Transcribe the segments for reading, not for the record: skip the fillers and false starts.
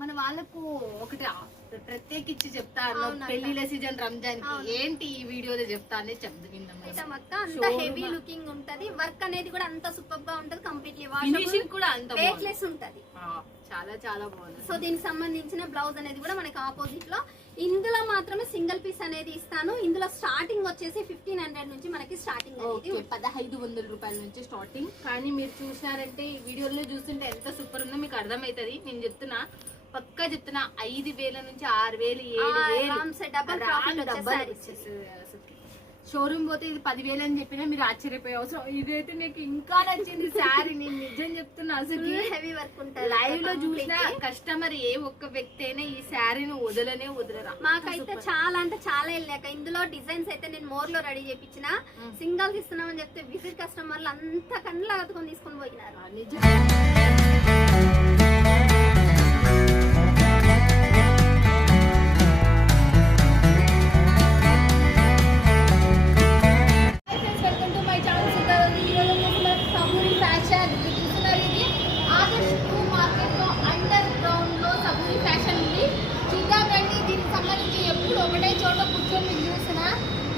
మన వాళ్ళకు ఒకటి ప్రత్యేకించి చెప్తాను, పెళ్లిళ్ళ సీజన్ రంజాన్ కి ఏంటి ఈ వీడియోలో చెప్తానే చెప్తాం అక్క. అంత హెవీ లుకింగ్ ఉంటది, వర్క్ అనేది కూడా అంత సూపర్ గా ఉంటది, కంప్లీట్లీ ఫినిషింగ్ కూడా అంత వెయిట్లెస్ ఉంటది, చాలా చాలా బాగుంది. సో దీనికి సంబంధించిన బ్లౌజ్ అనేది కూడా మనకి ఆపోజిట్ లో. ఇందులో మాత్రమే సింగిల్ పీస్ అనేది ఇస్తాను. ఇందులో స్టార్టింగ్ వచ్చేసి 1500 నుంచి మనకి స్టార్టింగ్ అనేది 1500 రూపాయల నుంచి స్టార్టింగ్. కానీ మీరు చూసినారంటే ఈ వీడియోలో చూస్తుంటే ఎంత సూపర్ ఉందో మీకు అర్థమవుతుంది. నేను చెప్తున్నా, పక్కా చెప్తున్నా, 5000 నుంచి 6000 7,000 షోరూమ్ పోతే ఇది 10,000 అని చెప్పినా మీరు ఆశ్చర్యపోయే అవసరం. ఇదైతే నాకు ఇంకా నచ్చింది శారీ, నేను నిజం చెప్తున్నా. అసలు హెవీ వర్క్ ఉంటుంది. లైవ్ లో చూసిన కస్టమర్ ఏ ఒక్క వ్యక్తి అయినా ఈ శారీని వదలరా. మాకైతే చాలా అంటే చాలా వెళ్ళాక ఇందులో డిజైన్స్ అయితే నేను మోర్ లో రెడీ చేయించిన. సింగల్స్ ఇస్తున్నామని చెప్తే విజిట్ కస్టమర్లు అంత కన్నులు అతుకొని తీసుకొని పోయినారు. నిజం.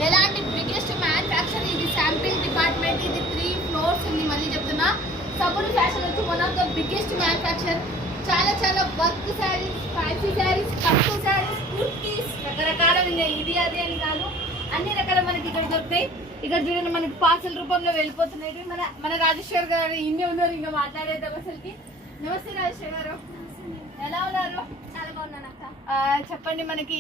ఎలాంటి బిగ్గెస్ట్ మ్యానుఫ్యాక్చర్ ఇది, శాంపిల్ డిపార్ట్మెంట్ ఇది, 3 ఫ్లోర్స్ ఉంది. మళ్ళీ చెప్తున్నా, సబూరి ఫ్యాషన్ వచ్చి one of the biggest manufacture. చాలా చాలా వర్క్ శారీస్, ఫ్యాన్సీ శారీస్, పట్టు శారీస్, కుర్తీస్, రకరకాల ఇది అది అని కాదు, అన్ని రకాల మనకి ఇక్కడ దొరుకుతాయి. ఇక్కడ చూడండి, మనకి పార్సల్ రూపంలో వెళ్ళిపోతున్నాయి. మన రాజేశ్వర్ గారు ఇన్ని ఉన్నారు, ఇంకా మాట్లాడేద్దాం అసలుకి. నమస్తే రాజేశ్వర్ గారు, ఎలా ఉన్నారు? చాలా బాగున్నాను అక్క. చెప్పండి, మనకి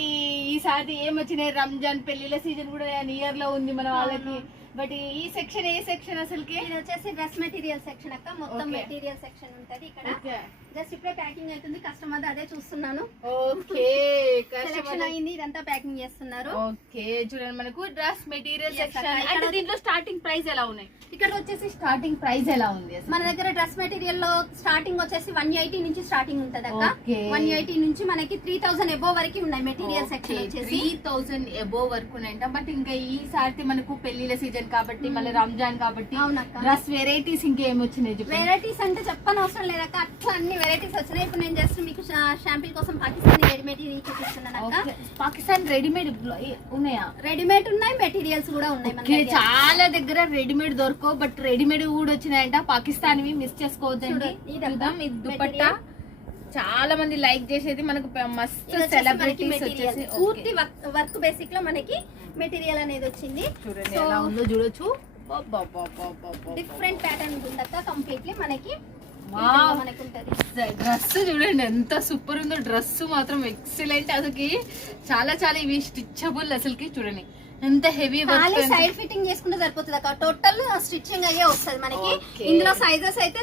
ఈసారి ఏమొచ్చినాయి? రంజాన్ పెళ్లిళ్ళ సీజన్ కూడా నియర్ లో ఉంది మన వాళ్ళకి. బట్ ఈ సెక్షన్ ఏ సెక్షన్ అసలుకి? ఇది వచ్చేసి డ్రెస్ మెటీరియల్ సెక్షన్ అక్క. మొత్తం మెటీరియల్ సెక్షన్ ఉంటది ఇక్కడ. జస్ట్ ఇప్పుడే ప్యాకింగ్ అవుతుంది, కస్టమర్ అదే చూస్తున్నాను. ఓకే, సెలక్షన్ అయింది, ఇదంతా ప్యాకింగ్ చేస్తున్నారు. ఓకే, చూడండి మనకు డ్రెస్ మెటీరియల్ సెక్షన్. అంటే దీంట్లో స్టార్టింగ్ ప్రైస్ ఎలా ఉన్నాయి? ఇక్కడ వచ్చేసి స్టార్టింగ్ ప్రైస్ ఎలా ఉంది? మన దగ్గర డ్రెస్ మెటీరియల్ లో స్టార్టింగ్ వచ్చేసి 180 నుంచి స్టార్టింగ్ ఉంటది అక్క. 180 నుంచి మనకి 3000 అబోవ్ వరకు ఉన్నాయి మెటీరియల్ సెక్షన్ వచ్చేసి. 3000 అబోవ్ వరకు ఉన్నాయంట. బట్ ఇంకా ఈసారి మనకు పెళ్లిళ్ళ సీజన్ కాబట్టి, మళ్ళీ రంజాన్ కాబట్టి డ్రెస్ వెరైటీస్ ఇంకేమి వచ్చినాయి? వెరైటీస్ అంటే చెప్పనవసరం లేదక్క, అట్లా అన్ని వెరైటీస్ వచ్చినాయి. ఇప్పుడు నేను జస్ట్ మీకు షాంపిల్ కోసం పాకిస్తానీ రెడీమేడ్ చూపిస్తున్నాను అక్క. పాకిస్తాన్ రెడీమేడ్ ఉన్నాయా? రెడీమేడ్ ఉన్నాయి, మెటీరియల్స్ కూడా ఉన్నాయి. చాలా దగ్గర రెడీమేడ్ దొరకవు, బట్ రెడీమేడ్ కూడా వచ్చినాయంట. పాకిస్తానీ మిస్ చేసుకోవద్దండి. ఇది దుపట్టా చాలా మంది లైక్ చేసేది, మనకు మస్తు సెలబ్రిటీస్ వచ్చేసి పూర్తి వర్క్ బేసిక్ లో మనకి మెటీరియల్ అనేది వచ్చింది. చూడండి ఎలా ఉందో చూడొచ్చు. డిఫరెంట్ ప్యాటర్న్ ఉందక్క, కంప్లీట్లీ మనకి డ్రెస్ చూడండి ఎంత సూపర్ ఉందో. డ్రెస్ మాత్రం ఎక్సలెంట్ అసలుకి. చాలా చాలా ఇవి స్టిచబుల్ అసలుకి. చూడండి ఎంత హెవీ వర్క్. సైడ్ ఫిట్టింగ్ చేసుకుంటే సరిపోతుంది అక్క, టోటల్ స్టిచ్చింగ్ అయ్యే వస్తుంది మనకి. ఇందులో సైజెస్ అయితే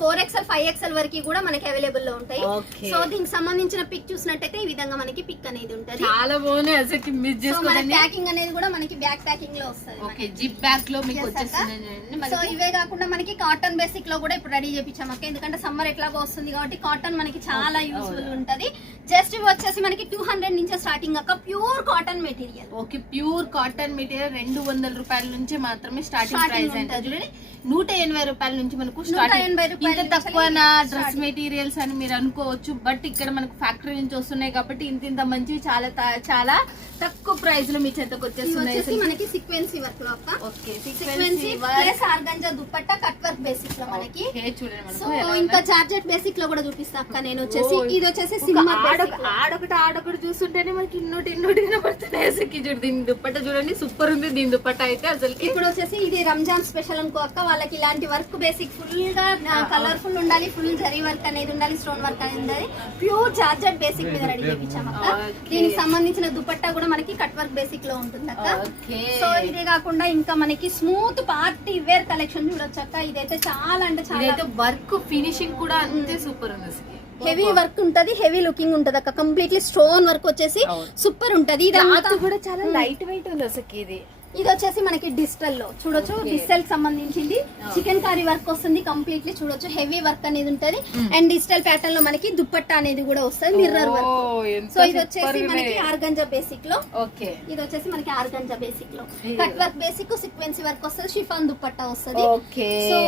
4XL 5XL వరకు కూడా మనకి అవైలబుల్ లో ఉంటాయి. సో దీనికి సంబంధించిన పిక్ చూసినట్టయితే ఈ విధంగా మనకి పిక్ అనేది ఉంటుంది. చాలా బాగున్నాయి అసలు. మిస్ చేసుకోండి. ప్యాకింగ్ అనేది కూడా మనకి బ్యాక్ ప్యాకింగ్ లో వస్తుంది. ఓకే, జిప్ బ్యాక్ లో మీకు వచ్చేస్తుంది. సో ఇవే కాకుండా మనకి కాటన్ బేసిక్ లో కూడా ఇప్పుడు రెడీ చేపించాం అక్క. ఎందుకంటే సమ్మర్ ఎట్లాగో వస్తుంది కాబట్టి కాటన్ మనకి చాలా యూస్ఫుల్ ఉంటది. జస్ట్ ఇవి వచ్చేసి మనకి 200 నుంచి స్టార్టింగ్ అక్క, pure cotton material. Okay, pure cotton material 200 రూపాయల నుంచి మాత్రమే స్టార్టింగ్ ప్రైస్ అంటే. చూడండి 180 రూపాయల నుంచి మనకు స్టార్టింగ్. ఇంత తక్కువ డ్రెస్ మెటీరియల్స్ అని మీరు అనుకోవచ్చు, బట్ ఇక్కడ మనకు ఫ్యాక్టరీ నుంచి వస్తున్నాయి కాబట్టి ఇంత మంచి చాలా చాలా తక్కువ ప్రైస్ లో మీ చెంతకు వచ్చేస్తున్నాయి. మనకి సీక్వెన్సీ వర్క్ లో అక్క. Okay, sequence plus organza dupatta cut work basic లో మనకి. చూడండి, సో ఇంకా జార్జెట్ బేసిక్ లో కూడా చూపిస్తా అక్క నేను వచ్చేసి. ఇది వచ్చేసి ఆడొకటి చూస్తుంటేనే మనకి ఇన్నోటి కనబడుతున్నాయి అసలు. చూడు దీని దుపట్టా చూడండి, సూపర్ ఉంది దీని దుపట్టా అయితే అసలు. ఇప్పుడు వచ్చేసి ఇది రంజాన్ స్పెషల్ అనుకో అక్క. వాళ్ళకి ఇలాంటి వర్క్ బేసిక్ ఫుల్ గా కలర్ఫుల్ ఉండాలి, ఫుల్ జరీ వర్క్ అనేది ఉండాలి, స్టోన్ వర్క్ అనేది ఉండాలి. ప్యూర్ జార్జెట్ బేసిక్ మీద రెడీ చేయించాం అక్క. దీనికి సంబంధించిన దుపట్టా కూడా మనకి కట్ వర్క్ బేసిక్ లో ఉంటుంది అక్క. సో ఇదే కాకుండా ఇంకా మనకి స్మూత్ పార్టీ వేర్ కలెక్షన్ చూడొచ్చు అక్క. ఇదైతే చాలా అంటే చాలా వర్క్ ఫినిషింగ్ కూడా అంతే సూపర్ ఉంది. హెవీ వర్క్ ఉంటది, హెవీ లుకింగ్ ఉంటది అక్క. కంప్లీట్లీ స్టోన్ వర్క్ వచ్చేసి సూపర్ ఉంటది. ఇది కూడా చాలా లైట్ వెయిట్ ఉంది అసలు. ఇది ఇది వచ్చేసి మనకి డిజిటల్ లో చూడొచ్చు, డిజిటల్ సంబంధించింది చికెన్ కర్రీ వర్క్ వస్తుంది కంప్లీట్లీ చూడొచ్చు, హెవీ వర్క్ అనేది ఉంటది. అండ్ డిజిటల్ ప్యాటర్న్ లో మనకి దుప్పట్టా అనేది కూడా వస్తుంది, మిర్రర్ వర్క్. సో ఇది వచ్చేసి మనకి ఆర్గంజా బేసిక్ లో, ఇది వచ్చేసి మనకి ఆర్గంజా బేసిక్ లో కట్ వర్క్ బేసిక్, సీక్వెన్సీ వర్క్ వస్తుంది, షిఫాన్ దుప్పట్టా వస్తుంది. సో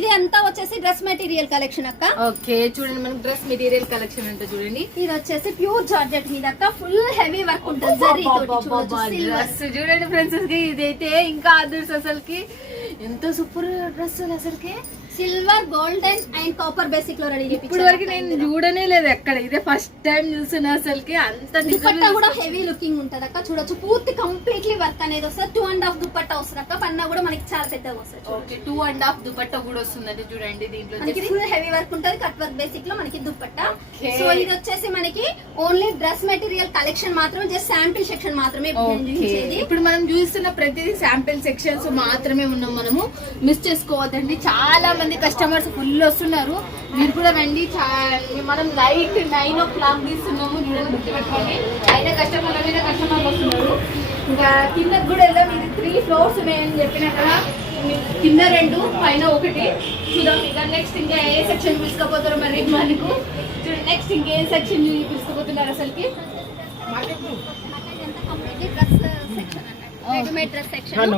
ఇది అంతా వచ్చేసి డ్రెస్ మెటీరియల్ కలెక్షన్ అక్క. ఓకే చూడండి మనకి డ్రెస్ మెటీరియల్ కలెక్షన్ అంటే చూడండి, ఇది వచ్చేసి ప్యూర్ జార్జెట్ మీద అక్క, ఫుల్ హెవీ వర్క్ ఉంటుంది జరీ తోటి చూడొచ్చు. డ్రెస్ చూడండి ఫ్రెండ్స్, ఇదైతే ఇంకా అదర్స్ అసలుకి ఎంత సూపర్ డ్రెస్ అసలుకి. Silver, golden and copper basic లో రెడీ ఇప్పుడు వరకు నేను చూడనే లేదు ఎక్కడ, ఇదే ఫస్ట్ టైం చూస్తున్నా అసలుకి. అంత దుపట్టా కూడా హెవీ లుకింగ్ ఉంటది అక్క చూడొచ్చు, పూర్తి కంప్లీట్లీ వర్క్ అనేది వస్తుంది. 2.5 దుపట్టా వస్తుంది అక్క, పన్నా కూడా మనకి చాలా పెద్దగా వస్తుంది. ఓకే 2.5 దుపట్టా కూడా వస్తుందంటే చూడండి, దీంట్లో మనకి ఫుల్ హెవీ వర్క్ ఉంటది, కట్ వర్క్ బేసిక్ లో మనకి దుపట్టా. సో ఇది వచ్చేసి మనకి ఓన్లీ డ్రెస్ మెటీరియల్ కలెక్షన్ మాత్రమే, జస్ట్ శాంపిల్ సెక్షన్ మాత్రమే చూపించేది. ఇప్పుడు మనం చూస్తున్న ప్రతిదీ శాంపిల్ సెక్షన్స్ మాత్రమే ఉన్నాం, మనము మిస్ చేసుకోవద్దండి. చాలా మంది కస్టమర్స్ ఫుల్ వస్తున్నారు, మీరు కూడా రండి. మనం నైట్ 9 o'clock తీస్తున్నాము చూడండి, గుర్తుపెట్టుకోండి. అయినా కస్టమర్ల మీద కస్టమర్లు వస్తున్నారు. ఇంకా కిందకు కూడా వెళ్దాం, ఇది 3 floors ఉన్నాయని చెప్పినా కదా, కింద 2 పైన 1 చూద్దాం. ఇంకా నెక్స్ట్ ఇంకా ఏ సెక్షన్ తీసుకుపోతారు మరి మనకు చూడండి, నెక్స్ట్ ఇంకే సెక్షన్ తీసుకుపోతున్నారు అసలుకి. Readymade dress section.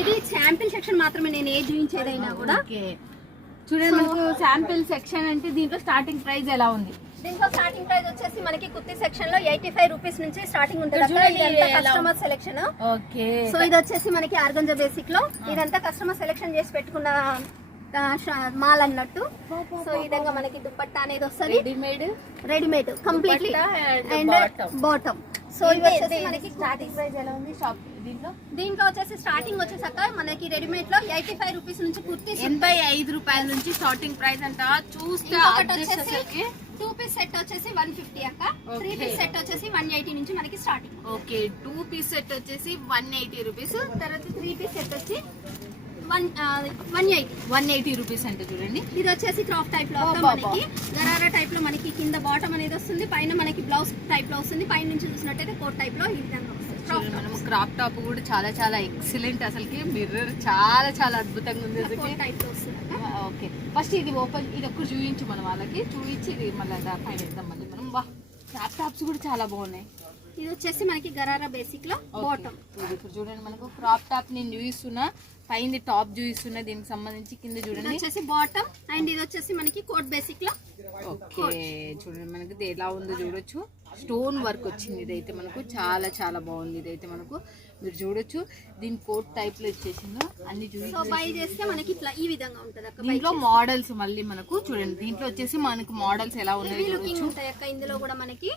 ఇది శాంపిల్ సెక్షన్ మాత్రమే, నేను ఏ చూపించేదైనా కూడా. చూడండి మనకు శాంపిల్ సెక్షన్ అంటే దీంట్లో స్టార్టింగ్ ప్రైస్ ఎలా ఉంది? దీంట్లో స్టార్టింగ్ ప్రైస్ వచ్చేసి మనకి కుర్తీ సెక్షన్ లో 85 రూపీస్ నుంచి స్టార్టింగ్ ఉంటుంది. Customer selection. ఓకే సో ఇది వచ్చేసి మనకి ఆర్గంజా బేసిక్ లో, ఇదంతా కస్టమర్ సెలెక్షన్ చేసి పెట్టుకున్న మాల్ అన్నట్టు. సో ఈ విధంగా మనకి దుపట్టా అనేది వస్తుంది, readymade completely and bottom. So ఇది వచ్చేసి మనకి స్టార్టింగ్ ప్రైస్ ఎలా ఉంది షాప్ దీంట్లో వచ్చేసి స్టార్టింగ్ వచ్చేసాక మనకి రెడీమేడ్ లో 85 రూపీస్ నుంచి కుర్తీ 85 రూపాయల నుంచి స్టార్టింగ్ ప్రైస్ అంట. చూస్తే 2 పీస్ సెట్ వచ్చేసి 150 అక్క, 3 పీస్ సెట్ వచ్చేసి 180 నుంచి మనకి స్టార్టింగ్. ఓకే 2 పీస్ సెట్ వచ్చేసి 180 రూపీస్, తర్వాత 3 పీస్ సెట్ వచ్చి 180 రూపీస్ అంటే చూడండి. ఇది వచ్చేసి క్రాప్ టైప్ లో మనకి గరారా టైప్ లో మనకి కింద బాటమ్ అనేది వస్తుంది, పైన మనకి బ్లౌజ్ టైప్ లో వస్తుంది, పైన నుంచి చూసినట్టయితే కోట్ టైప్ లో ఈ విధంగా వస్తుంది. మనం క్రాప్ టాప్ కూడా చాలా చాలా ఎక్సలెంట్ అసలుకి, మిర్రర్ చాలా చాలా అద్భుతంగా ఉంది అసలుకి. టైప్ లో వస్తుంది. ఓకే ఫస్ట్ ఇది ఓపెన్, ఇది ఒక్కటి చూపించు మన వాళ్ళకి, చూపించి ఇది మళ్ళీ పైన ఇద్దాం మళ్ళీ మనం. వా క్రాప్ టాప్స్ కూడా చాలా బాగున్నాయి. ఇది వచ్చేసి మనకి గరారా బేసిక్ లో బాటమ్. ఇప్పుడు చూడండి మనకు క్రాప్ టాప్ నేను చూపిస్తున్నా, పైన టాప్ చూపిస్తున్నా, దీనికి సంబంధించి కింద చూడండి వచ్చేసి బాటమ్ అండ్ ఇది వచ్చేసి మనకి కోట్ బేసిక్ లో. ఓకే చూడండి మనకి ఎలా ఉందో చూడొచ్చు, స్టోన్ వర్క్ వచ్చింది. ఇదైతే మనకు చాలా చాలా బాగుంది. ఇదైతే మనకు మీరు చూడొచ్చు, దీని కోట్ టైప్ లో ఇచ్చేసిందో అన్ని సో బై చేస్తే మనకి ఇట్లా ఈ విధంగా ఉంటది అక్క. దీంట్లో మోడల్స్ మళ్ళీ మనకు చూడండి, దీంట్లో వచ్చేసి మనకు మోడల్స్ ఎలా ఉన్నాయి ఉంటాయి అక్క. ఇందులో కూడా మనకి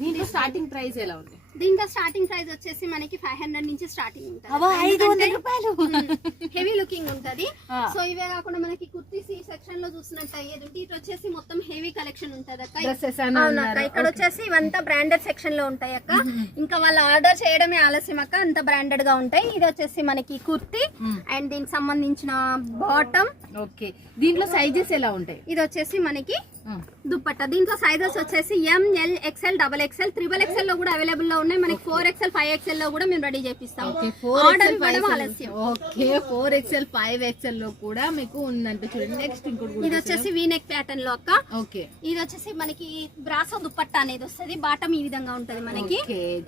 దీంట్లో స్టార్టింగ్ ప్రైస్ ఎలా ఉంది? దీంట్లో స్టార్టింగ్ ప్రైస్ వచ్చేసి మనకి 500 నుంచి స్టార్టింగ్ ఉంటుంది. 500 రూపాయలు హెవీ లుకింగ్ ఉంటది. సో ఇవే కాకుండా మనకి కుర్తీ సెక్షన్ లో చూసినట్టు అయ్యేది ఇటు వచ్చేసి మొత్తం హెవీ కలెక్షన్ ఉంటది అక్క. ఇక్కడ వచ్చేసి ఇవంతా బ్రాండెడ్ సెక్షన్ లో ఉంటాయి అక్క. ఇంకా వాళ్ళు ఆర్డర్ చేయడమే ఆలస్యం అక్క, అంత బ్రాండెడ్ గా ఉంటాయి. ఇది వచ్చేసి మనకి కుర్తీ అండ్ దీనికి సంబంధించిన బాటమ్. ఓకే దీంట్లో సైజెస్ ఎలా ఉంటాయి? ఇది వచ్చేసి మనకి దుప్పట్టా. దీంట్లో సైజెస్ వచ్చేసి ML XL XXL XXL లో కూడా అవైలబుల్ లో ఉన్నాయి. మనకి 4XL 5XL లో కూడా మేము రెడీ చేపిస్తాం. ఆర్డర్ ఇవ్వడం ఆలస్యం. ఓకే 4XL 5XL లో కూడా మీకు ఉందంటే చూడండి. నెక్స్ట్ ఇంకోటి ఇది వచ్చేసి వీ నెక్ ప్యాటర్న్ లో అక్క. ఓకే ఇది వచ్చేసి మనకి బ్రాసో దుప్పట్టా అనేది వస్తుంది. బాటమ్ ఈ విధంగా ఉంటది మనకి.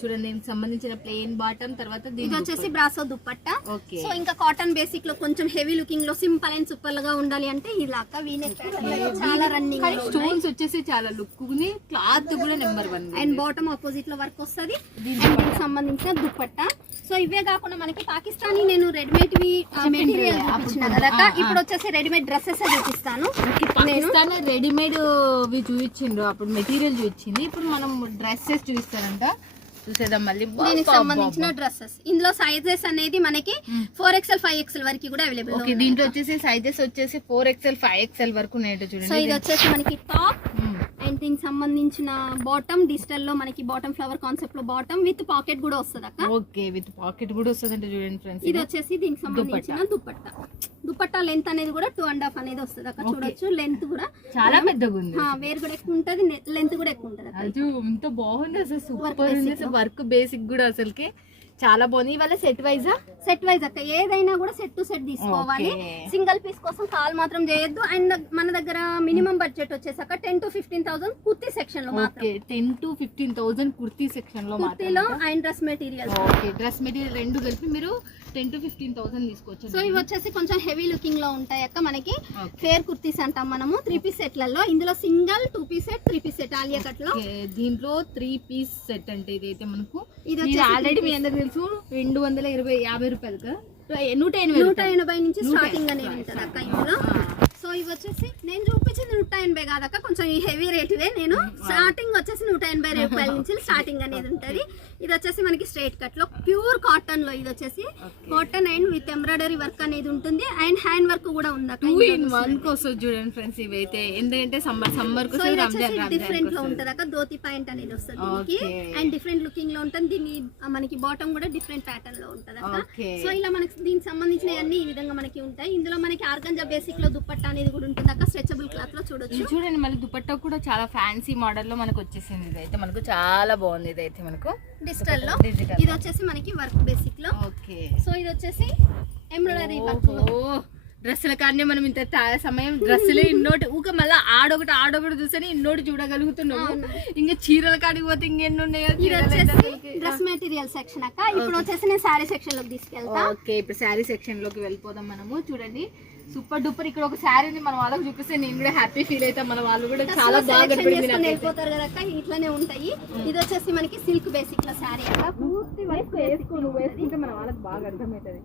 చూడండి దీనికి సంబంధించిన ప్లెయిన్ బాటమ్, తర్వాత ఇది వచ్చేసి బ్రాసో దుప్పట్టా. సో ఇంకా కాటన్ బేసిక్ లో కొంచెం హెవీ లుకింగ్ లో సింపుల్ అండ్ సూపర్ గా ఉండాలి అంటే ఇలా అక్క. వీ నెక్ ప్యాటర్న్ చాలా రన్నింగ్, స్టోన్స్ వచ్చేసి చాలా లుక్ ఉంది, క్లాత్ కూడా నెంబర్ 1 అండ్ బాటమ్ ఆపోజిట్ లో వర్క్ వస్తుంది. దీనికి సంబంధించిన దుప్పట్టా. సో ఇవే కాకుండా మనకి పాకిస్తానీ నేను రెడీమేడ్ మెటీరియల్ చూపించిన కదా, ఇప్పుడు వచ్చేసి రెడీమేడ్ డ్రెస్సెస్ చూపిస్తాను. నేను రెడీమేడ్ చూపించిండ్రు, అప్పుడు మెటీరియల్ చూపించింది, ఇప్పుడు మనం డ్రెస్సెస్ చూపిస్తారంట. చూసేద్దాం మళ్ళీ. దీనికి సంబంధించిన డ్రెస్సెస్ ఇందులో సైజెస్ అనేది మనకి 4XL 5XL వరకు కూడా అవైలబుల్. ఓకే దీంట్లో వచ్చేసి సైజెస్ వచ్చేసి 4XL 5XL వరకు ఉన్నాయి చూడండి. సో ఇది వచ్చేసి మనకి టాప్ అండ్ దీనికి సంబంధించిన బాటమ్ డిజిటల్ లో మనకి బాటమ్ ఫ్లవర్ కాన్సెప్ట్ లో బాటమ్ విత్ పాకెట్ కూడా వస్తుంది అక్క. ఓకే విత్ పాకెట్ కూడా వస్తుంది అంటే చూడండి ఫ్రెండ్స్. ఇది వచ్చేసి దీనికి సంబంధించిన దుపట్టా. దుపట్టా లెంత్ అనేది కూడా 2.5 అనేది వస్తుంది అక్క. చూడొచ్చు లెంత్ కూడా చాలా పెద్దగా ఉంది, వేర్ కూడా ఎక్కువ ఉంటది, లెంత్ కూడా ఎక్కువ ఉంటది. అది ఎంత బాగుంది అసలు, సూపర్ ఉంది అసలు. వర్క్ బేసిక్ కూడా అసలుకి చాలా బాగుంది. ఇవాళ సెట్ వైజా? సెట్ వైజ్ అక్క, ఏదైనా కూడా సెట్ టు సెట్ తీసుకోవాలి. సింగిల్ పీస్ కోసం కాల్ మాత్రం చేయొద్దు. అండ్ మన దగ్గర మినిమం బడ్జెట్ వచ్చేసాక 10 to 15,000 కుర్తీ సెక్షన్ లో మాత్రం. 10 to 15,000 కుర్తీ సెక్షన్ లో కుర్తీలో and dress material. Okay, dress material రెండు కలిపి మీరు 10 to 15,000 తీసుకోవచ్చు. సో ఇవి వచ్చేసి కొంచెం హెవీ లుకింగ్ లో ఉంటాయి అక్క. మనకి ఫేర్ కుర్తీస్ అంటాం మనము 3 పీస్ సెట్లలో. ఇందులో single 2 piece set, 3 piece set Alia cut లో. దీంట్లో 3 పీస్ సెట్ అంటే ఇదైతే మనకు ఇది ఆల్రెడీ మీ అందరికి తెలుసు 250 రూపాయలు, 180 నుంచి స్టార్టింగ్ అనేది ఉంటుంది అక్క ఇందులో. సో ఇవి వచ్చేసి నేను చూపించింది 180 కాదక్క, కొంచెం ఈ హెవీ రేటువే. నేను స్టార్టింగ్ వచ్చేసి 180 రూపాయల నుంచి స్టార్టింగ్ అనేది ఉంటుంది. ఇది వచ్చేసి మనకి స్ట్రైట్ కట్ లో ప్యూర్ కాటన్ లో. ఇది వచ్చేసి cotton and with embroidery work అనేది ఉంటుంది అండ్ హ్యాండ్ వర్క్ కూడా ఉంది అక్క. 2 in 1 కోసం చూడండి ఫ్రెండ్స్. ఇవైతే ఎందుకంటే సమ్మర్ కోసం డిఫరెంట్ లో ఉంటది అక్క. ధోతి పాయింట్ అనేది వస్తుంది దీనికి అండ్ డిఫరెంట్ లుకింగ్ లో ఉంటుంది. దీని మనకి బాటమ్ కూడా డిఫరెంట్ ప్యాటర్న్ లో ఉంటది అక్క. సో ఇలా మనకి దీనికి సంబంధించిన అన్ని ఈ విధంగా మనకి ఉంటాయి. ఇందులో మనకి ఆర్గంజా బేసిక్ లో దుపట్టా అనేది కూడా ఉంటుంది అక్క. స్ట్రెచబుల్ క్లాత్ లో చూడొచ్చు. చూడండి మళ్ళీ దుపట్టా కూడా చాలా ఫ్యాన్సీ మోడల్ లో మనకు వచ్చేసింది. ఇదైతే మనకు చాలా బాగుంది. ఇదైతే మనకు డిజిటల్ లో. ఇది వచ్చేసి మనకి వర్క్ బేసిక్ లో. ఓకే, సో ఇది వచ్చేసి ఎంబ్రాయిడరీ వర్క్ లో. డ్రెస్సుల కానీ మనం ఇంత సమయం డ్రెస్సులు ఇన్నోటి ఊక మళ్ళీ ఆడొకటి చూస్తేనే ఇన్నోటి చూడగలుగుతున్నాము. ఇంకా చీరల కాడికి పోతే ఇంకెన్ని ఉన్నాయో. ఇది వచ్చేసి డ్రెస్ మెటీరియల్ సెక్షన్ అక్క. ఇప్పుడు వచ్చేసి నేను శారీ సెక్షన్ లోకి తీసుకెళ్తా. ఓకే, ఇప్పుడు శారీ సెక్షన్ లోకి వెళ్ళిపోదాం మనము. చూడండి సూపర్ డూపర్. ఇక్కడ ఒక శారీని మన వాళ్ళకి చూపిస్తే నేను కూడా హ్యాపీ ఫీల్ అవుతాం. మన వాళ్ళు కూడా చాలా బాగా వెళ్ళిపోతారు కదా అక్క. ఇట్లానే ఉంటాయి. ఇది వచ్చేసి మనకి సిల్క్ బేసిక్ లో శారీ అక్క. పూర్తి వర్క్ వేసుకుంటే మన వాళ్ళకి బాగా అర్థమవుతుంది.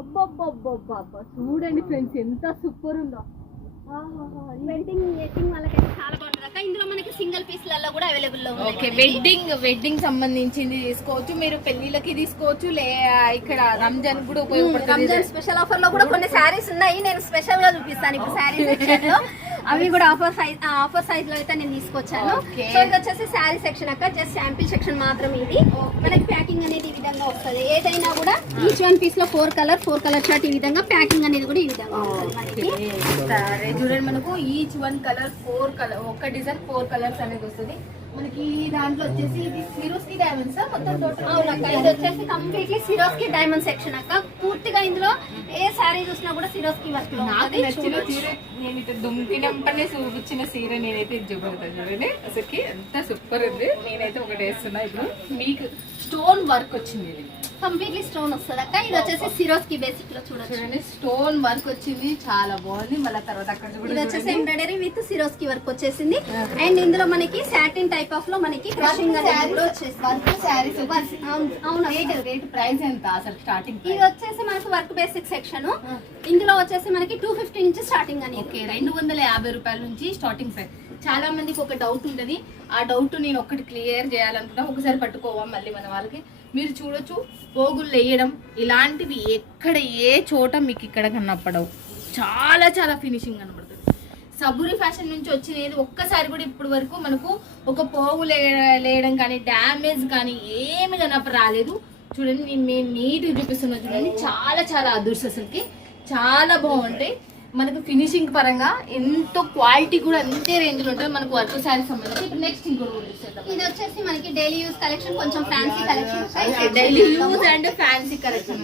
అబ్బబ్బబ్బబ్బబ్బా చూడండి ఫ్రెండ్స్ ఎంత సూపర్ ఉందో. వెడ్డింగ్ వాళ్ళకైతే చాలా బాగుంటుంది అక్క. ఇందులో మనకి సింగిల్ పీస్లలో కూడా అవైలబుల్ లో ఉంది. ఓకే, వెడ్డింగ్ సంబంధించింది తీసుకోవచ్చు మీరు, పెళ్లిళ్ళకి తీసుకోవచ్చు, ఇక్కడ రంజాన్ కూడా ఉపయోగపడుతుంది. రంజాన్ స్పెషల్ ఆఫర్ లో కూడా కొన్ని శారీస్ ఉన్నాయి. నేను స్పెషల్ గా చూపిస్తాను ఇప్పుడు శారీ సెక్షన్ లో. అవి కూడా ఆఫర్ సైజ్ లో అయితే నేను తీసుకొచ్చాను. సో ఇది వచ్చేసి శారీ సెక్షన్ అక్క. జస్ట్ శాంపిల్ సెక్షన్ మాత్రం ఇది. మనకి ప్యాకింగ్ అనేది ఈ విధంగా వస్తుంది. ఏదైనా కూడా ఈచ్ 1 పీస్ లో 4 కలర్ షర్ట్ ఈ విధంగా ప్యాకింగ్ అనేది కూడా ఈ విధంగా వస్తుంది. చూడండి మనకు ఈచ్ 1 కలర్ 4 కలర్, ఒక డిజైన్ 4 కలర్స్ అనేది వస్తుంది మనకి. దాంట్లో వచ్చేసి ఇది సిరోస్కి డైమండ్స్ మొత్తం టోటల్. అవునక్క, ఇది వచ్చేసి కంప్లీట్లీ సిరోస్కి డైమండ్ సెక్షన్ అక్క. పూర్తిగా ఇందులో ఏ శారీ చూసినా కూడా సిరోస్కి వర్క్ లో నాకు నచ్చిన చీర నేను ఇట్లా దుంపినప్పనే చూపించిన చీర నేనైతే ఇది చూపెడతాను. చూడండి అసలుకి ఎంత సూపర్ ఉంది. నేనైతే ఒకటి వేస్తున్నా. ఇప్పుడు మీకు స్టోన్ వర్క్ వచ్చింది. ఇది కంప్లీట్లీ స్టోన్ వస్తుంది అక్క. ఇది వచ్చేసి సిరోస్కి బేసిక్ లో చూడండి స్టోన్ వర్క్ వచ్చింది, చాలా బాగుంది. మళ్ళీ తర్వాత అక్కడ ఇది వచ్చేసి ఎంబ్రాయిడరీ విత్ సిరోస్కి వర్క్ వచ్చేసింది. అండ్ ఇందులో మనకి సాటిన్ టైప్ ఆఫ్ లో మనకి క్రషింగ్ అనేది వచ్చేసి అవును. రేట్ ప్రైస్ ఎంత అసలు స్టార్టింగ్? ఇది వచ్చేసి మనకు వర్క్ బేసిక్ సెక్షన్. ఇందులో వచ్చేసి మనకి 250 నుంచి స్టార్టింగ్ అని. 250 రూపాయల నుంచి స్టార్టింగ్ ప్రైస్. చాలా మందికి ఒక డౌట్ ఉంటుంది. ఆ డౌట్ నేను ఒకటి క్లియర్ చేయాలనుకున్నా. ఒకసారి పట్టుకోవా మళ్ళీ మన వాళ్ళకి. మీరు చూడొచ్చు పోగులు వేయడం ఇలాంటివి ఎక్కడ ఏ చోట మీకు ఇక్కడ కనపడవు. చాలా చాలా ఫినిషింగ్ కనపడుతుంది. సబూరి ఫ్యాషన్ నుంచి వచ్చినది ఒక్కసారి కూడా ఇప్పుడు వరకు మనకు ఒక పోగు లేయడం కానీ డ్యామేజ్ కానీ ఏమి కనప రాలేదు. చూడండి నేను నీట్గా చూపిస్తున్నా. చూడండి చాలా చాలా అదృష్టం. అసలుకి చాలా బాగుంటాయి. మనకు ఫినిషింగ్ పరంగా ఎంతో క్వాలిటీ కూడా అంతే రేంజ్ లో ఉంటుంది మనకు వర్క్ శారీ సంబంధించి. ఇప్పుడు నెక్స్ట్ ఇంకోటి ఇది వచ్చేసి మనకి డైలీ యూస్ కలెక్షన్, కొంచెం fancy collection. Daily use and fancy collection.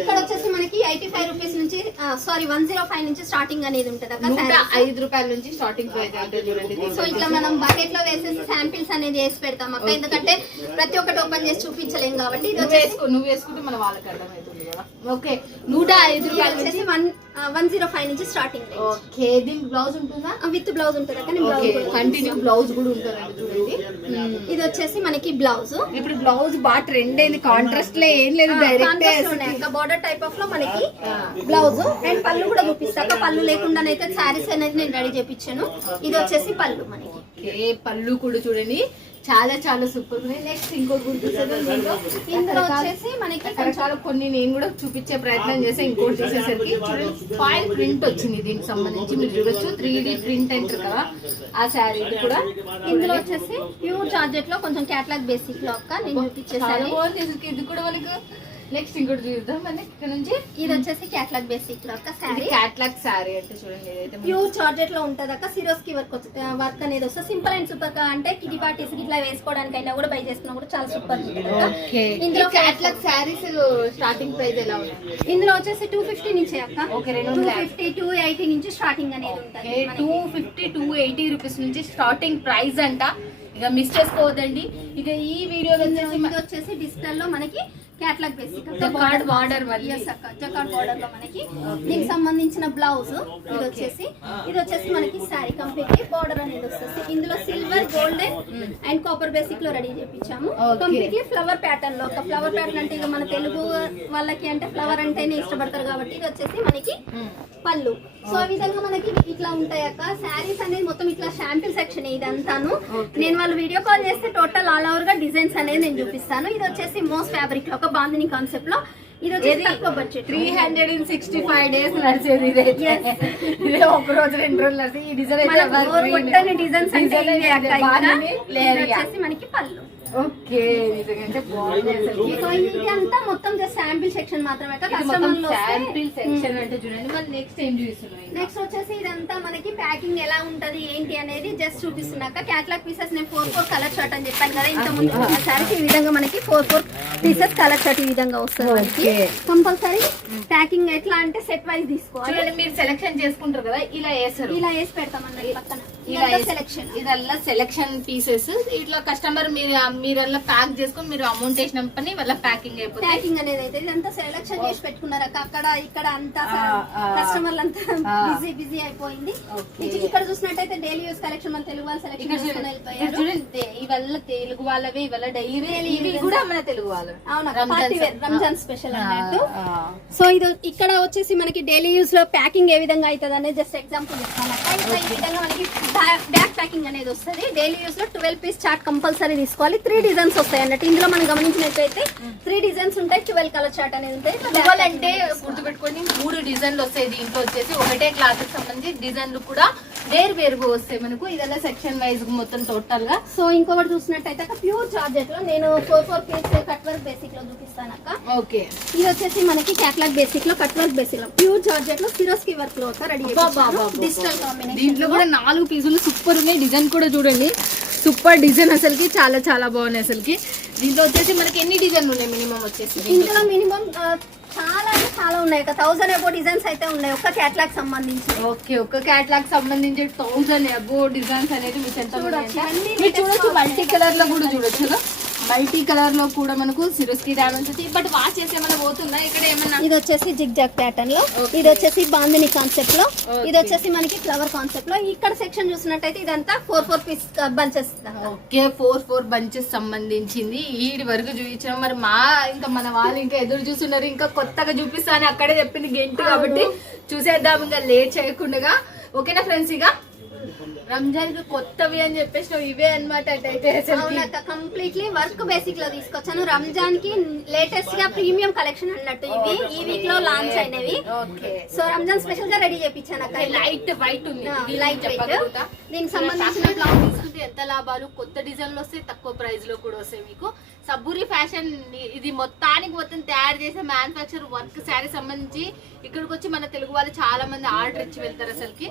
ఇక్కడ వచ్చేసి మనకి 85 రూపీస్ నుంచి 105 నుంచి స్టార్టింగ్ అనేది ఉంటుంది అక్క. 105 రూపాయల నుంచి స్టార్టింగ్ ప్రైస్ అంటే చూడండి. సో ఇట్లా మనం బకెట్ లో వేసేసి శాంపిల్స్ అనేది వేసి పెడతాం అక్క. ఎందుకంటే ప్రతి ఒక్కటి ఓపెన్ చేసి చూపించలేం కాబట్టి ఇది నువ్వు వేసుకుంటే మన వాళ్ళకి అర్థమవుతుంది కదా. ఓకే, 105 రూపాయలు వచ్చేసి 105 నుంచి స్టార్టింగ్. ఓకే, దీనికి బ్లౌజ్ ఉంటుందా? విత్ బ్లౌజ్ ఉంటుంది అక్క. కంటిన్యూ బ్లౌజ్ కూడా ఉంటుంది చూడండి. ఇది వచ్చేసి మనకి బ్లౌజ్. ఇప్పుడు బ్లౌజ్ బాగా ట్రెండ్ అయింది. కాంట్రాస్ట్ లో ఏం లేదు, డైరెక్ట్ బోర్డర్ టైప్ ఆఫ్ లో మనకి బ్లౌజ్. అండ్ పళ్ళు కూడా చూపిస్తాక. పళ్ళు లేకుండానైతే శారీస్ అనేది నేను రెడీ చేపించాను. ఇది వచ్చేసి పళ్ళు మనకి. పళ్ళు కూడా చూడండి చాలా చాలా సూపర్ ఉన్నాయి. నెక్స్ట్ ఇంకోటి గుర్తిస్తుంది. ఇందులో వచ్చేసి మనకి రకరకాల కొన్ని నేను కూడా చూపించే ప్రయత్నం చేసే. ఇంకోటి చూసేసరికి ఫాయిల్ ప్రింట్ వచ్చింది దీనికి సంబంధించి. మీరు చూడొచ్చు 3D ప్రింట్ అంటారు కదా ఆ శారీ కూడా. ఇందులో వచ్చేసి ప్యూర్ జార్జెట్ లో కొంచెం క్యాట్లాగ్ బేసిక్ లో అక్క నేను చూపించేసాను. ఇది కూడా మనకు నెక్స్ట్ ఇంకోటి చూద్దాం మనకి ఇక్కడ నుంచి. ఇది వచ్చేసి క్యాట్లాగ్ బేసిక్ లో ఒక శారీ, క్యాట్లాగ్ సారీ అంటే చూడండి ఇదైతే ప్యూర్ జార్జెట్ లో ఉంటది అక్క. సిరోస్కి వర్క్ అనేది వస్తుంది. సింపుల్ అండ్ సూపర్ గా అంటే కిటీ పార్టీస్ ఇట్లా వేసుకోవడానికైనా కూడా బై చేసుకున్నా కూడా చాలా సూపర్ ఓకే. ఇందులో క్యాట్లాగ్ సారీస్ స్టార్టింగ్ ప్రైస్ ఎలా ఉంది? ఇందులో వచ్చేసి 250 నుంచి అక్క. ఓకే, 250 280 నుంచి స్టార్టింగ్ అనేది ఉంటుంది. 250 280 రూపీస్ నుంచి స్టార్టింగ్ ప్రైస్ అంట. ఇక మిస్ చేసుకోవద్దండి. ఇక ఈ వీడియోలో ఇది వచ్చేసి డిజిటల్ లో మనకి క్యాట్లాగ్ బేసిక్ జకార్డ్ బార్డర్ మళ్ళీ జకార్డ్ బార్డర్ లో మనకి దీనికి సంబంధించిన బ్లౌజ్ ఇది వచ్చేసి మనకి శారీ కంప్లీట్లీ బార్డర్ అనేది వస్తుంది. ఇందులో silver golden and copper basic లో రెడీ చేయించాము. కంప్లీట్లీ ఫ్లవర్ ప్యాటర్న్ లో. ఒక ఫ్లవర్ ప్యాటర్న్ అంటే ఇక మన తెలుగు వాళ్ళకి అంటే ఫ్లవర్ అంటేనే ఇష్టపడతారు కాబట్టి ఇది వచ్చేసి మనకి పళ్ళు. సో ఆ విధంగా మనకి ఇట్లా ఉంటాయి అక్క. శారీస్ అనేది మొత్తం ఇట్లా షాంపిల్ సెక్షన్ ఇదంతాను. నేను వాళ్ళు వీడియో కాల్ చేస్తే టోటల్ ఆల్ ఓవర్ గా డిజైన్స్ అనేది నేను చూపిస్తాను. ఇది వచ్చేసి మోస్ ఫ్యాబ్రిక్ లో ఒక బాందిని కాన్సెప్ట్ లో. ఇది వచ్చేసి తక్కువ బడ్జెట్ 365 days నడిచేది ఇదే. ఒక రోజు 2 రోజులు నడిచి ఈ డిజైన్ డిజైన్స్ అంటే ఇవే అక్క. ఇది వచ్చేసి మనకి పళ్ళు. ఓకే, నిజంగా బాగుంది అసలు. సో ఇది అంతా మొత్తం జస్ట్ శాంపిల్ సెక్షన్ మాత్రమే అక్క. కస్టమర్ లో శాంపిల్ సెక్షన్ అంటే చూడండి. మరి నెక్స్ట్ ఏం చూపిస్తున్నాం? నెక్స్ట్ వచ్చేసి ఇదంతా మనకి ప్యాకింగ్ ఎలా ఉంటది ఏంటి అనేది జస్ట్ చూపిస్తున్నాక. క్యాట్లాగ్ పీసెస్ నేను 4 కలర్ షర్ట్ అని చెప్పాను కదా ఇంత ముందు. సారీకి ఈ విధంగా మనకి 4 పీసెస్ కలర్ షర్ట్ ఈ విధంగా వస్తుంది మనకి. కంపల్సరీ ప్యాకింగ్ ఎట్లా అంటే సెట్ వైజ్ తీసుకోవాలి. చూడండి, మీరు సెలెక్షన్ చేసుకుంటారు కదా, ఇలా వేస్తారు. ఇలా వేసి పెడతాం అన్నది పక్కన. సెలెక్షన్ ఇదల్లా సెలెక్షన్ పీసెస్. ఇట్లా కస్టమర్ మీరల్లా ప్యాక్ చేసుకుని మీరు అమౌంట్ వేసిన పని వాళ్ళ ప్యాకింగ్ అయిపోతుంది. ప్యాకింగ్ అనేది అయితే ఇదంతా సెలెక్షన్ చేసి పెట్టుకున్నారు అక్కడ ఇక్కడ అంతా కస్టమర్లు అంతా బిజీ అయిపోయింది. ఇక్కడ చూసినట్టయితే డైలీ యూస్ కలెక్షన్ మన తెలుగు వాళ్ళ సెలెక్షన్ చూడండి. ఇవల్ల తెలుగు వాళ్ళవి, ఇవల్ల డైలీ ఇవి కూడా మన తెలుగు వాళ్ళు. అవునా, రంజాన్ స్పెషల్ అన్నట్టు. సో ఇది ఇక్కడ వచ్చేసి మనకి డైలీ యూస్ లో ప్యాకింగ్ ఏ విధంగా అవుతుంది అనేది జస్ట్ ఎగ్జాంపుల్ చెప్తాను. ఈ విధంగా మనకి బ్యాక్ ప్యాకింగ్ అనేది వస్తుంది. డైలీ యూస్ లో 12 పీస్ చార్ట్ కంపల్సరీ తీసుకోవాలి. 3 డిజైన్స్ వస్తాయి అన్నట్టు. ఇందులో మనం గమనించినట్లయితే 3 డిజైన్స్ ఉంటాయి. 12 కలర్ చార్ట్ అనేది ఉంటాయి. 12 అంటే గుర్తుపెట్టుకోండి, 3 డిజైన్లు వస్తాయి. దీంట్లో వచ్చేసి ఒకటే క్లాత్ కి సంబంధించి డిజైన్లు కూడా వేరుగా వస్తాయి మనకు. ఇదల్లా సెక్షన్ వైజ్ మొత్తం టోటల్ గా. సో ఇంకొకటి చూసినట్టయితే ప్యూర్ జార్జెట్ లో నేను 4 పీస్ కట్ వర్క్ బేసిక్ లో చూపిస్తాను అక్క. ఓకే, ఇది వచ్చేసి మనకి క్యాట్లాగ్ బేసిక్ లో కట్ వర్క్ బేసిక్ లో ప్యూర్ జార్జెట్ లో సిరోస్కి వర్క్ లో రెడీ డిజిటల్ కాంబినేషన్. దీంట్లో కూడా 4 పీసులు సూపర్ ఉన్నాయి. డిజైన్ కూడా చూడండి, సూపర్ డిజైన్ అసలుకి. చాలా చాలా బాగున్నాయి అసలుకి. దీంట్లో వచ్చేసి మనకి ఎన్ని డిజైన్లు ఉన్నాయి మినిమం వచ్చేసి? ఇందులో మినిమం చాలా అంటే చాలా ఉన్నాయి. 1000 అబో డిజైన్స్ అయితే ఉన్నాయి ఒక్క క్యాట్లాగ్ సంబంధించి. ఓకే, ఒక్క క్యాట్లాగ్ సంబంధించి 1000 అబో డిజైన్స్ అనేది మీకు ఎంత చూడొచ్చు. మల్టీ కలర్ లో కూడా చూడొచ్చు. మల్టీ కలర్ లో కూడా మనకు సిరోస్కి డైమండ్స్ వచ్చి. బట్ వాష్ చేసి ఏమైనా పోతుందా ఇక్కడ ఏమన్నా? ఇది వచ్చేసి జిగ్ జాగ్ ప్యాటర్న్ లో, ఇది వచ్చేసి బాందిని కాన్సెప్ట్ లో, ఇది వచ్చేసి మనకి ఫ్లవర్ కాన్సెప్ట్ లో. ఇక్కడ సెక్షన్ చూసినట్టయితే ఇదంతా 4 పీస్ బంచెస్. ఓకే, 4 బంచెస్ సంబంధించింది. ఈడి వరకు చూపించాం. మరి ఇంకా మన వాళ్ళు ఇంకా ఎదురు చూస్తున్నారు. ఇంకా కొత్తగా చూపిస్తాను అక్కడే చెప్పింది గెంటు కాబట్టి చూసేద్దాం ఇంకా లేట్ చేయకుండా. ఓకేనా ఫ్రెండ్స్, ఇక రంజాన్ కొత్తవి అని చెప్పేసి ఇవే అనమాట. కంప్లీట్లీ వర్క్ బేసిక్ లో తీసుకొచ్చాను. రంజాన్ కి లేటెస్ట్ గా ప్రీమియం కలెక్షన్ అన్నట్టు ఇవి ఈ వీక్ లో లాంచ్ అయినవి. సో రంజాన్ స్పెషల్ గా రెడీ చేయించాను అక్కడ. లైట్ వైట్ ఉంది, లైట్ వెయిట్. దీనికి సంబంధించిన బ్లౌజ్ తీసుకుంటే ఎంత లాభాలు. కొత్త డిజైన్లు వస్తాయి, తక్కువ ప్రైస్ లో కూడా వస్తాయి మీకు. సబ్బూరి ఫ్యాషన్ ఇది మొత్తం తయారు చేసే మ్యానుఫ్యాక్చర్ వర్క్ శారీ సంబంధించి ఇక్కడికి వచ్చి మన తెలుగు వాళ్ళు చాలా మంది ఆర్డర్ ఇచ్చి వెళ్తారు అసలుకి.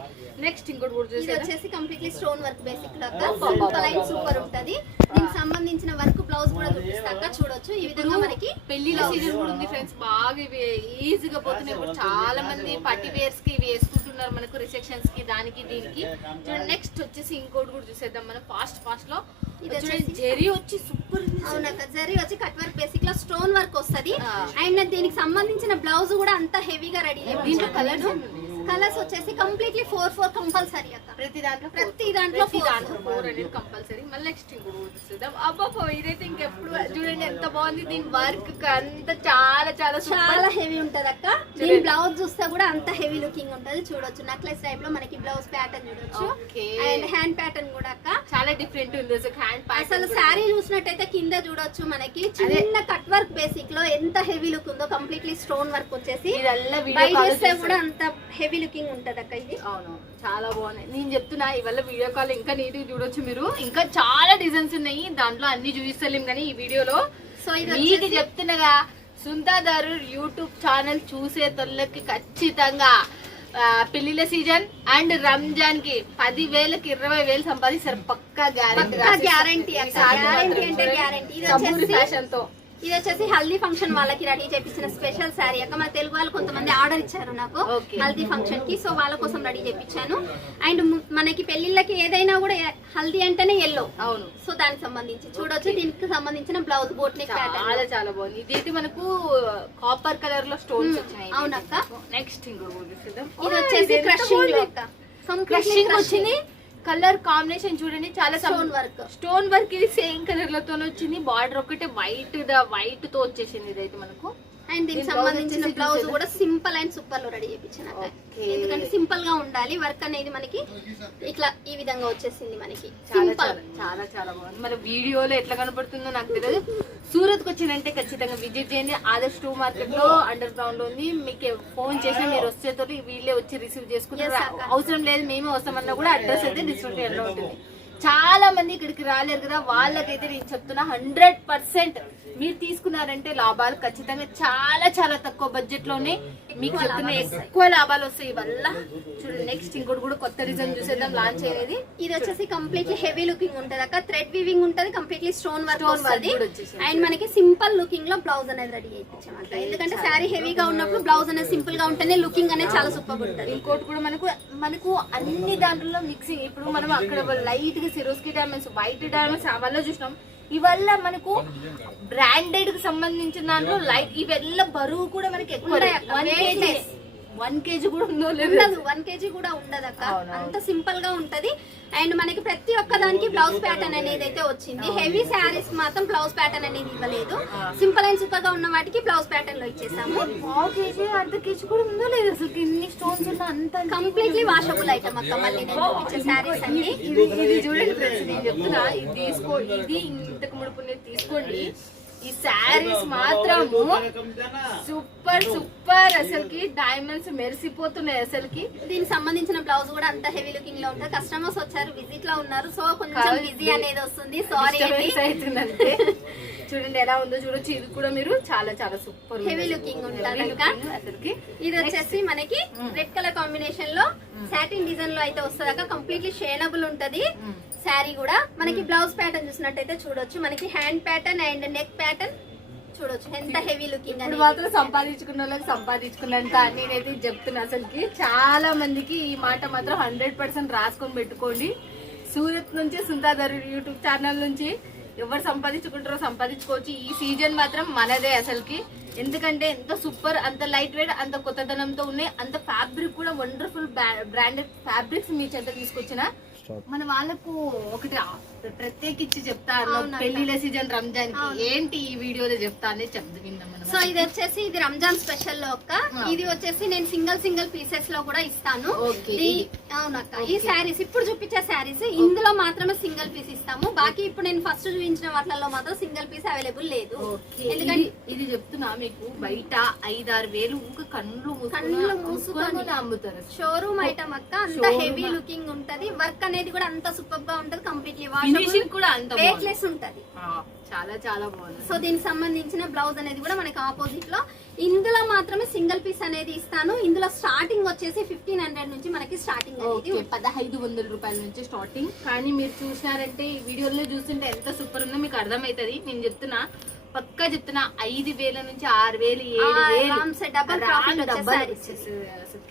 నెక్స్ట్ ఇంకోటి కూడా వచ్చేసి completely stone work basic line super ఉంటది. దీనికి సంబంధించిన వర్క్ బ్లౌజ్ కూడా చూపిస్తాక చూడొచ్చు. ఈ విధంగా మనకి పెళ్లిల సీజన్ కూడా ఉంది ఫ్రెండ్స్. బాగా ఇవి ఈజీగా పోతున్నాయి. ఇప్పుడు చాలా మంది పార్టీ వేర్స్ కి ఇవి వేసుకుంటున్నారు మనకు, రిసెప్షన్స్ కి దానికి దీనికి. నెక్స్ట్ వచ్చేసి ఇంకోటి కూడా చూసేద్దాం మనం ఫాస్ట్ లో. జరీ వచ్చి సూపర్. అవునక్క, జరీ వచ్చి కట్ వర్క్ బేసిక్ లో స్టోన్ వర్క్ వస్తది. అండ్ దీనికి సంబంధించిన బ్లౌజ్ కూడా అంత హెవీగా రెడీ. దీంట్లో కలర్స్ వచ్చేసి కంప్లీట్లీ 4 కంపల్సరీ అక్క. ప్రతి దాంట్లో 4 అనేది కంపల్సరీ. మళ్ళీ నెక్స్ట్ ఇంకోటి చూద్దాం. అబ్బా, ఇదైతే ఇంకెప్పుడు చూడండి ఎంత బాగుంది. దీని వర్క్ అంతా చాలా చాలా చాలా హెవీ ఉంటది అక్క. దీని బ్లౌజ్ చూస్తే కూడా అంత హెవీ లుకింగ్ ఉంటది. చూడొచ్చు నెక్లెస్ టైప్ లో మనకి బ్లౌజ్ ప్యాటర్న్ చూడొచ్చు. అండ్ హ్యాండ్ ప్యాటర్న్ కూడా అక్క చాలా డిఫరెంట్ ఉంది అసలు. శారీ చూసినట్టయితే కింద చూడొచ్చు మనకి చిన్న కట్ వర్క్ బేసిక్ లో ఎంత హెవీ లుక్ ఉందో. కంప్లీట్లీ స్టోన్ వర్క్ వచ్చేసి కూడా అంత హెవీ లుకింగ్ ఉంటది అక్క. ఇది అవును, చాలా బాగున్నాయి. నేను చెప్తున్నా ఇవాళ వీడియో కాల్ ఇంకా నీట్ చూడొచ్చు మీరు. ఇంకా చాలా డిజైన్స్ ఉన్నాయి, దాంట్లో అన్ని చూపిస్తలేం కానీ ఈ వీడియోలో. సో ఇది చెప్తున్నాగా సుంతాదారు యూట్యూబ్ ఛానల్ చూసే తొల్లకి ఖచ్చితంగా పెళ్లిళ్ళ సీజన్ అండ్ రంజాన్ కి 10,000కి 20,000 సంపాదిస్తారు పక్కా గ్యారెంటీ అంటే గ్యారెంటీ. ఫ్యాషన్ తో ఇది వచ్చేసి హల్దీ ఫంక్షన్ వాళ్ళకి రెడీ చేపించిన స్పెషల్ శారీ అక్క. మన తెలుగు వాళ్ళు కొంతమంది ఆర్డర్ ఇచ్చారు నాకు హల్దీ ఫంక్షన్ కి, సో వాళ్ళ కోసం రెడీ చేపించాను. అండ్ మనకి పెళ్లిళ్ళకి ఏదైనా కూడా హల్దీ అంటేనే ఎల్లో, అవును. సో దానికి సంబంధించి చూడొచ్చు. దీనికి సంబంధించిన బ్లౌజ్ బోట్ నెక్ చాలా చాలా బాగుంది. ఇది మనకు కాపర్ కలర్ లో స్టోన్స్ వచ్చాయి. అవునక్క. నెక్స్ట్ ఇది వచ్చేసి క్రషింగ్ లో అక్క, క్రషింగ్ వచ్చింది. కలర్ కాంబినేషన్ చూడండి, చాలా స్టోన్ వర్క్ ఇది సేమ్ కలర్ లతో వచ్చింది. బార్డర్ ఒకటే వైట్ తో వచ్చేసింది ఇదైతే మనకు. అండ్ దీనికి సంబంధించిన బ్లౌజ్ కూడా సింపుల్ అండ్ సూపర్ లో రెడీ చేయించిన, ఎందుకంటే సింపుల్ గా ఉండాలి. వర్క్ అనేది మనకి ఇట్లా ఈ విధంగా వచ్చేసింది మనకి. చాలా చాలా బాగుంది. మన వీడియోలో ఎట్లా కనపడుతుందో నాకు తెలియదు. సూరత్ కి వచ్చిందంటే ఖచ్చితంగా విజిట్ చేయండి. ఆదర్శ్ టూ మార్కెట్ లో అండర్ గ్రౌండ్ లో ఉంది. మీకు ఫోన్ చేసినా మీరు వచ్చేతో వీళ్ళే వచ్చి రిసీవ్ చేసుకుంటారు. అవసరం లేదు మేమే వస్తామన్నా కూడా అడ్రస్ అయితే డిస్క్రిప్షన్ లో ఉంటుంది. చాలా మంది ఇక్కడికి రాలేరు కదా, వాళ్ళకైతే నేను చెప్తున్నా 100% మీరు తీసుకున్నారంటే లాభాలు ఖచ్చితంగా చాలా చాలా తక్కువ బడ్జెట్ లోనే మీకు చెప్తున్నా ఎక్కువ లాభాలు వస్తాయి వల్ల. చూడండి నెక్స్ట్ ఇంకోటి కూడా కొత్త డిజైన్ చూసేద్దాం లాంచ్ అయ్యేది. ఇది వచ్చేసి కంప్లీట్లీ హెవీ లుకింగ్ ఉంటది అక్క, థ్రెడ్ వీవింగ్ ఉంటది, కంప్లీట్లీ స్టోన్ వర్క్ వస్తుంది. అండ్ మనకి సింపుల్ లుకింగ్ లో బ్లౌజ్ అనేది రెడీ చేయించామంట, ఎందుకంటే శారీ హెవీగా ఉన్నప్పుడు బ్లౌజ్ అనేది సింపుల్ గా ఉంటేనే లుకింగ్ అనేది చాలా సూపర్ ఉంటది. ఇంకోటి కూడా మనకు అన్ని దాంట్లో మిక్సింగ్. ఇప్పుడు మనం అక్కడ లైట్ గా సిరోస్కి డైమండ్స్, వైట్ డైమండ్స్ అవన్నీ చూసినాం. ఇవల్ల మనకు బ్రాండెడ్ కి సంబంధించిన దాంట్లో లైట్ ఇవల్ల బరువు కూడా మనకి ఎక్కువ 1 kg కూడా ఉందో లేదు, 1 kg కూడా ఉండదు అక్క, అంత సింపుల్ గా ఉంటది. అండ్ మనకి ప్రతి ఒక్క దానికి బ్లౌజ్ ప్యాటర్న్ అనేది అయితే వచ్చింది. హెవీ శారీస్ మాత్రం బ్లౌజ్ ప్యాటర్న్ అనేది ఇవ్వలేదు, సింపుల్ అండ్ సూపర్ గా ఉన్న వాటికి బ్లౌజ్ ప్యాటర్న్ లో ఇచ్చేసాము. 1/2 kg 1/2 kg కూడా ఉందో లేదు అసలు. ఇన్ని స్టోన్స్ ఉన్న అంత కంప్లీట్లీ వాషబుల్ ఐటమ్ అక్క. మళ్ళీ నేను చూపించే శారీస్ అన్ని ఇది చూడండి ఫ్రెండ్స్, నేను చెప్తున్నా ఇది తీసుకోండి, ఇది ఇంతకు ముడుపు తీసుకోండి. ఈ శారీస్ మాత్రం సూపర్ సూపర్, అసలుకి డైమండ్స్ మెరిసిపోతున్నాయి అసలుకి. దీనికి సంబంధించిన బ్లౌజ్ కూడా అంత హెవీ లుకింగ్ లో ఉంటుంది. కస్టమర్స్ వచ్చారు, విజిట్ లో ఉన్నారు, సో కొంచెం బిజీ అనేది వస్తుంది, సారీ అవుతుందంటే. చూడండి ఎలా ఉందో చూడొచ్చు. ఇది కూడా మీరు చాలా చాలా సూపర్ హెవీ లుకింగ్ ఉంటుంది అసలుకి. ఇది వచ్చేసి మనకి రెడ్ కలర్ కాంబినేషన్ లో సాటిన్ డిజైన్ లో అయితే వస్తుంది. కంప్లీట్లీ షేనబుల్ ఉంటది శారీ కూడా. మనకి బ్లౌజ్ ప్యాటర్న్ చూసినట్టయితే చూడొచ్చు, మనకి hand pattern and neck pattern చూడొచ్చు, ఎంత హెవీ లుకింగ్ అని. మాత్రం సంపాదించుకున్న వాళ్ళకి సంపాదించుకున్నంత నేనైతే చెప్తున్నా. అసలుకి చాలా మందికి ఈ మాట మాత్రం 100% రాసుకొని పెట్టుకోండి. సూరత్ నుంచి సుంతాదారు యూట్యూబ్ ఛానల్ నుంచి ఎవరు సంపాదించుకుంటారో సంపాదించుకోవచ్చు. ఈ సీజన్ మాత్రం మనదే అసలుకి, ఎందుకంటే ఎంత సూపర్, అంత లైట్ వెయిట్, అంత కొత్తదనంతో ఉన్నాయి. అంత ఫ్యాబ్రిక్ కూడా వండర్ఫుల్ బ్రాండెడ్ ఫ్యాబ్రిక్స్ మీ చెంత తీసుకొచ్చిన. మన వాళ్ళకు ఒకటి ప్రత్యేకించి చెప్తా, పెళ్లిళ్ళ సీజన్ రంజాన్ కి ఏంటి ఈ వీడియోలో చెప్తా అనేది చెప్తూ విందాం. సో ఇది వచ్చేసి ఇది రంజాన్ స్పెషల్ లో అక్క. ఇది వచ్చేసి నేను సింగిల్ పీసెస్ లో కూడా ఇస్తాను. అవునక్క, ఈ శారీస్ ఇప్పుడు చూపించే శారీస్ ఇందులో మాత్రమే సింగిల్ పీస్ ఇస్తాము. బాకీ ఇప్పుడు నేను ఫస్ట్ చూపించిన వాటిలో మాత్రం సింగిల్ పీస్ అవైలబుల్ లేదు. ఎందుకంటే ఇది చెప్తున్నా మీకు, బయట 5-6 వేలు కళ్ళు మూసుకొని అమ్ముతారు. షోరూమ్ ఐటమ్ అక్క, అంత హెవీ లుకింగ్ ఉంటది. వర్క్ అనేది కూడా అంత సూపర్ గా ఉంటది, కంప్లీట్లీ కూడా అంత వెయిట్లెస్ ఉంటది, చాలా చాలా బాగుంది. సో దీనికి సంబంధించిన బ్లౌజ్ అనేది కూడా మనకి ఆపోజిట్ లో. ఇందులో మాత్రమే సింగిల్ పీస్ అనేది ఇస్తాను. ఇందులో స్టార్టింగ్ వచ్చేసి 1500 నుంచి మనకి స్టార్టింగ్ అనేది 1500 రూపాయల నుంచి స్టార్టింగ్. కానీ మీరు చూసినారంటే ఈ వీడియోలో చూస్తుంటే ఎంత సూపర్ ఉందో మీకు అర్థమవుతుంది. నేను చెప్తున్నా, పక్కా చెప్తున్నా, 5000 నుంచి 6000 7,000 డబల్ అసలు.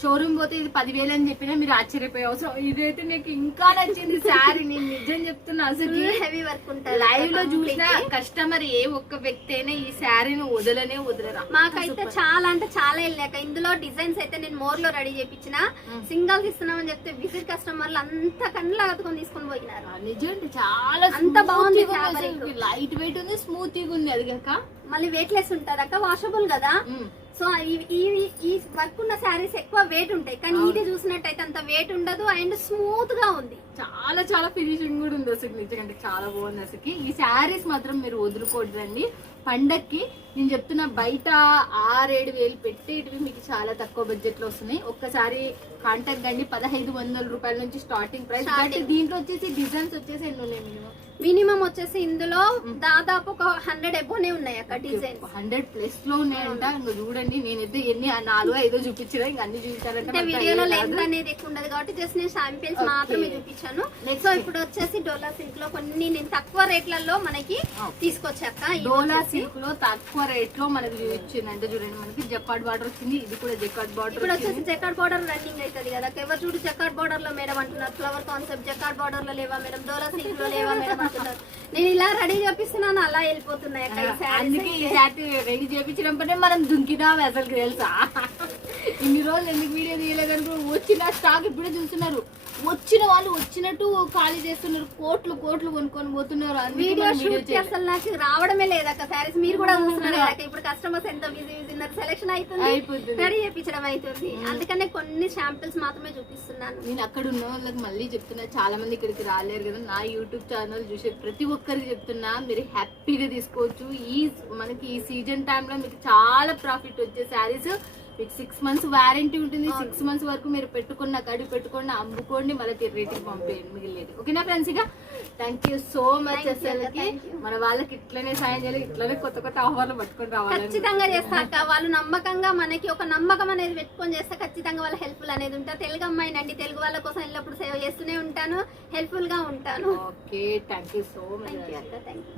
షోరూమ్ పోతే ఇది 10,000 అని చెప్పినా మీరు ఆశ్చర్యపోయే అవసరం. ఇదైతే నాకు ఇంకా నచ్చింది శారీ, నేను నిజం చెప్తున్నా. అసలు హెవీ వర్క్ ఉంటుంది. లైవ్ లో చూసిన కస్టమర్ ఏ ఒక్క వ్యక్తి అయినా ఈ శారీని వదలరా. మాకైతే చాలా అంటే చాలా వెళ్ళాక ఇందులో డిజైన్స్ అయితే నేను మోర్ లో రెడీ చేయించిన. సింగల్స్ ఇస్తున్నామని చెప్తే విజిట్ కస్టమర్లు అంత కళ్ళు అతుకొని తీసుకొని పోయినారు. నిజం చాలా అంత బాగుంది, లైట్ వెయిట్ ఉంది, స్మూత్ గా ఉంది. అది కాక మళ్ళీ వెయిట్ లెస్ ఉంటది అక్క, వాషబుల్ కదా. సో ఈ వర్క్ ఉన్న శారీస్ ఎక్కువ వెయిట్ ఉంటాయి, కానీ ఇది చూసినట్టయితే అంత వెయిట్ ఉండదు అండ్ స్మూత్ గా ఉంది. చాలా చాలా ఫినిషింగ్ కూడా ఉంది అసలు, నిజంగా చాలా బాగుంది అసలు. ఈ శారీస్ మాత్రం మీరు వదులుకోవద్దండి. పండక్కి నేను చెప్తున్నా బయట 6-7 వేలు పెట్టేటివి మీకు చాలా తక్కువ బడ్జెట్ లో వస్తున్నాయి. ఒక్కసారి కాంటాక్ట్ అండి. 1500 రూపాయల నుంచి స్టార్టింగ్ ప్రైస్. బట్ దీంట్లో వచ్చేసి డిజైన్స్ వచ్చేసి ఎన్ని ఉన్నాయి మినిమం వచ్చేసి ఇందులో దాదాపు ఒక 100 ఎబోనే ఉన్నాయి అక్క డిజైన్. 100+ లో ఉన్నాయంట. ఇంకా చూడండి, నేనైతే ఎన్ని 4-5 చూపించిన, ఇంకా అన్ని చూపించాలంటే వీడియోలో లెంత్ అనేది ఎక్కువ ఉండదు కాబట్టి జస్ట్ నేను శాంపిల్స్ మాత్రమే చూపించాను. సో ఇప్పుడు వచ్చేసి డోలా సిల్క్ లో కొన్ని నేను తక్కువ రేట్లలో మనకి తీసుకొచ్చాక. డోలా సిల్క్ లో తక్కువ రేట్ లో మనకి చూపించింది అంటే చూడండి, మనకి జకార్డ్ బార్డర్ వచ్చింది. ఇది కూడా జకార్డ్ బార్డర్. ఇప్పుడు వచ్చేసి జకార్డ్ బార్డర్ రన్నింగ్ అవుతుంది కదా, ఎవరు చూడు జకార్డ్ బార్డర్ లో మేడం అంటున్నారు. ఫ్లవర్ కాన్సెప్ట్ జకార్డ్ బార్డర్ లో లేవా మేడం, డోలా సిల్క్ లో లేవా మేడం అంటున్నారు. నేను ఇలా రెడీ చేపిస్తున్నాను, అలా వెళ్ళిపోతున్నాయి. అందుకే ఈ శారీ రెడీ చేయించినప్పుడే మనం దుంకినాం అసలు, తెలుసా? ఇన్ని రోజులు ఎందుకు వీడియో తీయలేదు అనుకో. వచ్చిన స్టాక్ ఇప్పుడే చూస్తున్నారు. వచ్చిన వాళ్ళు వచ్చినట్టు ఖాళీ చేస్తున్నారు. కోట్లు కొనుక్కొని పోతున్నారు. వీడియో షూట్ అసలు నాకు రావడమే లేదక్క శారీస్. మీరు కూడా చూస్తున్నారు కదా, ఇప్పుడు కస్టమర్స్ ఎంత బిజీ ఉన్నారు. సెలెక్షన్ అయిపోతుంది, రెడీ చేయించడం అవుతుంది. అందుకనే కొన్ని శాంపిల్స్ మాత్రమే చూపిస్తున్నాను. నేను అక్కడ ఉన్న వాళ్ళకి మళ్ళీ చెప్తున్నా, చాలా మంది ఇక్కడికి రాలేరు కదా. నా యూట్యూబ్ ఛానల్ చూసే ప్రతి ఒక్కరికి చెప్తున్నా, మీరు హ్యాపీగా తీసుకోవచ్చు. మనకి ఈ సీజన్ టైంలో మీకు చాలా ప్రాఫిట్ వచ్చే శారీస్. మీకు 6 months వారంటీ ఉంటుంది. 6 months వరకు మీరు పెట్టుకున్న కడిగి పెట్టుకున్న అమ్ముకోండి, మళ్ళీ రేటింగ్ పంపేయండి, మిగిలేదు. ఓకేనా ఫ్రెండ్స్? ఇక థ్యాంక్ యూ సో మచ్. అసలుకి మన వాళ్ళకి ఇట్లనే సాయం చేయాలి, ఇట్లనే కొత్త ఆఫర్లు పట్టుకొని రావాలి. ఖచ్చితంగా చేస్తాక వాళ్ళు నమ్మకంగా మనకి ఒక నమ్మకం అనేది పెట్టుకొని చేస్తే ఖచ్చితంగా వాళ్ళ హెల్ప్ఫుల్ అనేది ఉంటారు. తెలుగు అమ్మాయినండి, తెలుగు వాళ్ళ కోసం ఎల్లప్పుడు సేవ చేస్తూనే ఉంటాను, హెల్ప్ఫుల్ గా ఉంటాను. Okay, thank you so much. Thank you.